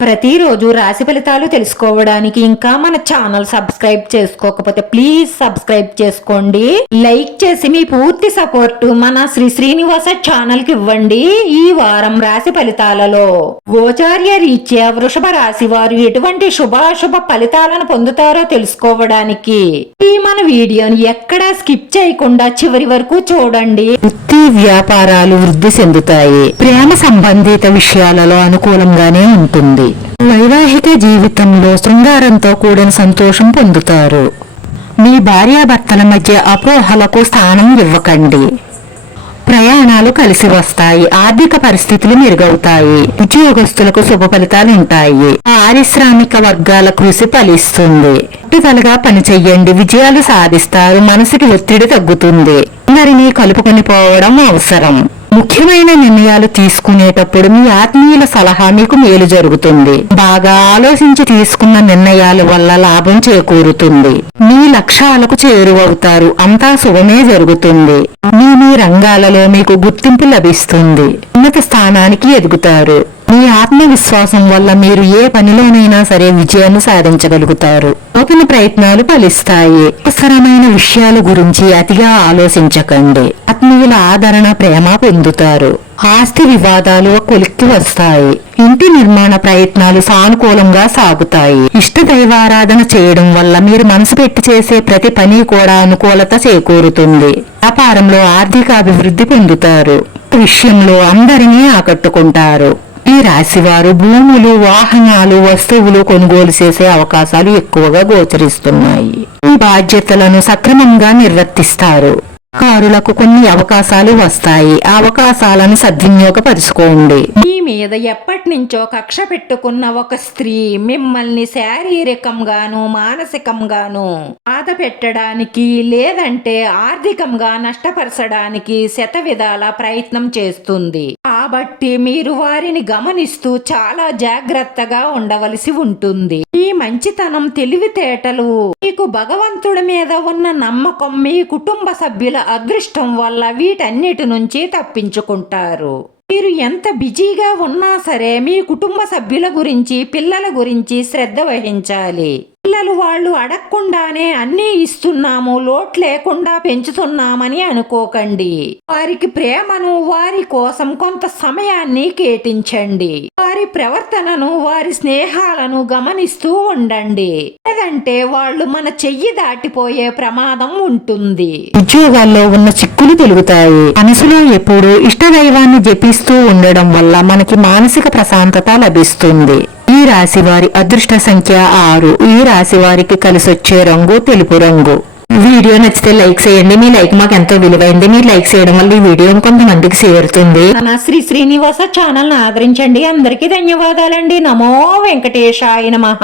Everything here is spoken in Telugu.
ప్రతిరోజు రాశి ఫలితాలు తెలుసుకోవడానికి ఇంకా మన ఛానల్ సబ్స్క్రైబ్ చేసుకోకపోతే ప్లీజ్ సబ్స్క్రైబ్ చేసుకోండి. లైక్ చేసి మీ పూర్తి సపోర్ట్ మన శ్రీ శ్రీనివాస ఛానల్కి ఇవ్వండి ఈ వారం రాశి ఫలితాలలో. గోచార్య రీత్యా వృషభ రాశి వారు ఎటువంటి శుభాశుభ ఫలితాలను పొందుతారో తెలుసుకోవడానికి ఈ మన వీడియోని ఎక్కడా స్కిప్ చేయకుండా చివరి వరకు చూడండి. వృత్తి వ్యాపారాలు వృద్ధి చెందుతాయి. ప్రేమ సంబంధిత విషయాలలో అనుకూలంగానే ఉంటుంది. వైవాహిక జీవితంలో శృంగారంతో కూడిన సంతోషం పొందుతారు. మీ భార్యాభర్తల మధ్య అపోహలకు స్థానం ఇవ్వకండి. ప్రయాణాలు కలిసి వస్తాయి ఆర్థిక పరిస్థితులు మెరుగవుతాయి ఉద్యోగస్తులకు శుభ ఫలితాలు ఉంటాయి. పారిశ్రామిక వర్గాల కృషి ఫలిస్తుంది. పట్టుదలగా పనిచేయండి విజయాలు సాధిస్తారు మనసుకి ఒత్తిడి తగ్గుతుంది. అందరినీ కలుపుకొని పోవడం అవసరం. ముఖ్యమైన నిర్ణయాలు తీసుకునేటప్పుడు మీ ఆత్మీయుల సలహా మీకు మేలు జరుగుతుంది. బాగా ఆలోచించి తీసుకున్న నిర్ణయాల వల్ల లాభం చేకూరుతుంది. మీ లక్ష్యాలకు చేరువవుతారు. అంతా శుభమే జరుగుతుంది. మీ మీ రంగాలలో మీకు గుర్తింపు లభిస్తుంది. ఉన్నత స్థానానికి ఎదుగుతారు. మీ ఆత్మవిశ్వాసం వల్ల మీరు ఏ పనిలోనైనా సరే విజయాన్ని సాధించగలుగుతారు. నూతన ప్రయత్నాలు ఫలిస్తాయి. అవసరమైన విషయాల గురించి అతిగా ఆలోచించకండి. ఆత్మీయుల ఆదరణ ప్రేమ పొందుతారు. ఆస్తి వివాదాలు కొలిక్కి వస్తాయి. ఇంటి నిర్మాణ ప్రయత్నాలు సానుకూలంగా సాగుతాయి. ఇష్ట దైవారాధన చేయడం వల్ల మీరు మనసు పెట్టి చేసే ప్రతి పని కూడా అనుకూలత చేకూరుతుంది. వ్యాపారంలో ఆర్థిక అభివృద్ధి పొందుతారు. విషయంలో అందరినీ ఆకట్టుకుంటారు. ఈ రాశివారు భూములు వాహనాలు వస్తువులు కొనుగోలు చేసే అవకాశాలు ఎక్కువగా గోచరిస్తున్నాయి. ఈ బాధ్యతలను సక్రమంగా నిర్వర్తిస్తారు. కారులకు కొన్ని అవకాశాలు వస్తాయి. ఆ అవకాశాలను సద్వినియోగపరుచుకోండి. మీ మీద ఎప్పటి నుంచో కక్ష పెట్టుకున్న ఒక స్త్రీ మిమ్మల్ని శారీరకంగాను మానసికంగాను బాధ పెట్టడానికి లేదంటే ఆర్థికంగా నష్టపరచడానికి శత విధాల ప్రయత్నం చేస్తుంది. కాబట్టి మీరు వారిని గమనిస్తూ చాలా జాగ్రత్తగా ఉండవలసి ఉంటుంది. ఈ మంచితనం తెలివితేటలు. మీకు భగవంతుడి మీద ఉన్న నమ్మకం మీ కుటుంబ సభ్యుల అదృష్టం వల్ల వీటన్నిటి నుంచి తప్పించుకుంటారు. మీరు ఎంత బిజీగా ఉన్నా సరే మీ కుటుంబ సభ్యుల గురించి పిల్లల గురించి శ్రద్ధ వహించాలి. పిల్లలు వాళ్ళు అడగకుండానే అన్నీ ఇస్తున్నాము లోట్ లేకుండా పెంచుతున్నామని అనుకోకండి. వారికి ప్రేమను వారి కోసం కొంత సమయాన్ని కేటించండి వారి ప్రవర్తనను వారి స్నేహాలను గమనిస్తూ ఉండండి. లేదంటే వాళ్ళు మన చెయ్యి దాటిపోయే ప్రమాదం ఉంటుంది. ఉద్యోగాల్లో ఉన్న చిక్కులు తెలుగుతాయి మనసులో ఎప్పుడు ఇష్టదైవాన్ని జపిస్తూ ఉండడం వల్ల మనకి మానసిక ప్రశాంతత లభిస్తుంది. ఈ రాశి వారి అదృష్ట సంఖ్య ఆరు. ఈ రాశి వారికి కలిసొచ్చే రంగు తెలుపు రంగు. వీడియో నచ్చితే లైక్ చేయండి. మీ లైక్ మాకు ఎంతో విలువైంది. మీరు లైక్ చేయడం వల్ల ఈ వీడియో కొంతమందికి చేరుతుంది. మన శ్రీ శ్రీనివాస ఛానల్ ఆదరించండి. అందరికీ ధన్యవాదాలండి. నమో వెంకటేశాయ నమ.